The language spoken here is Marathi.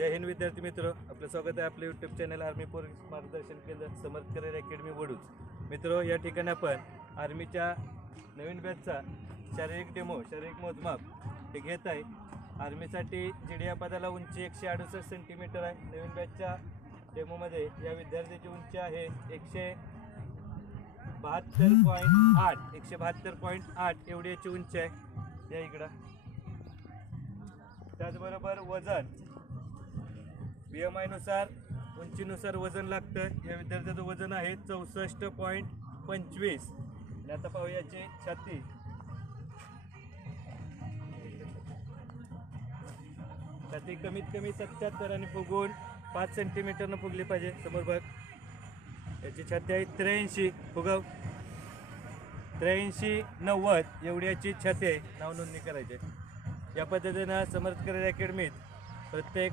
जय हिंद विद्यार्थी मित्र, आपलं स्वागत आहे आपल्या यूट्यूब चॅनल आर्मी पोलीस मार्गदर्शन केंद्र समर्थ करिअर अकॅडमी वडूज. मित्र, या ठिकाणी आपण आर्मीच्या नवीन बॅचचा शारीरिक मोजमाप हे घेत आहे. आर्मीसाठी जीडी पदाला उंची 168 सेंटीमीटर आहे. नवीन बॅचच्या डेमोमध्ये या विद्यार्थ्याची उंची आहे 172.8 एवढी याची उंची आहे. या इकडं त्याचबरोबर वजन BMI नुसार उंचीनुसार वजन लागतं. या विद्यार्थ्याचं वजन आहे 64.25. आणि आता पाहू याची छाती. छाती कमीत कमी 77 आणि फुगून 5 सेंटीमीटरनं फुगली पाहिजे. समोर बघ, याची छाती आहे 83. फुगव 83-90 एवढी याची छाती आहे. नाव नोंदणी करायची. या पद्धतीनं समर्थ करिअर अकॅडमीत प्रत्येक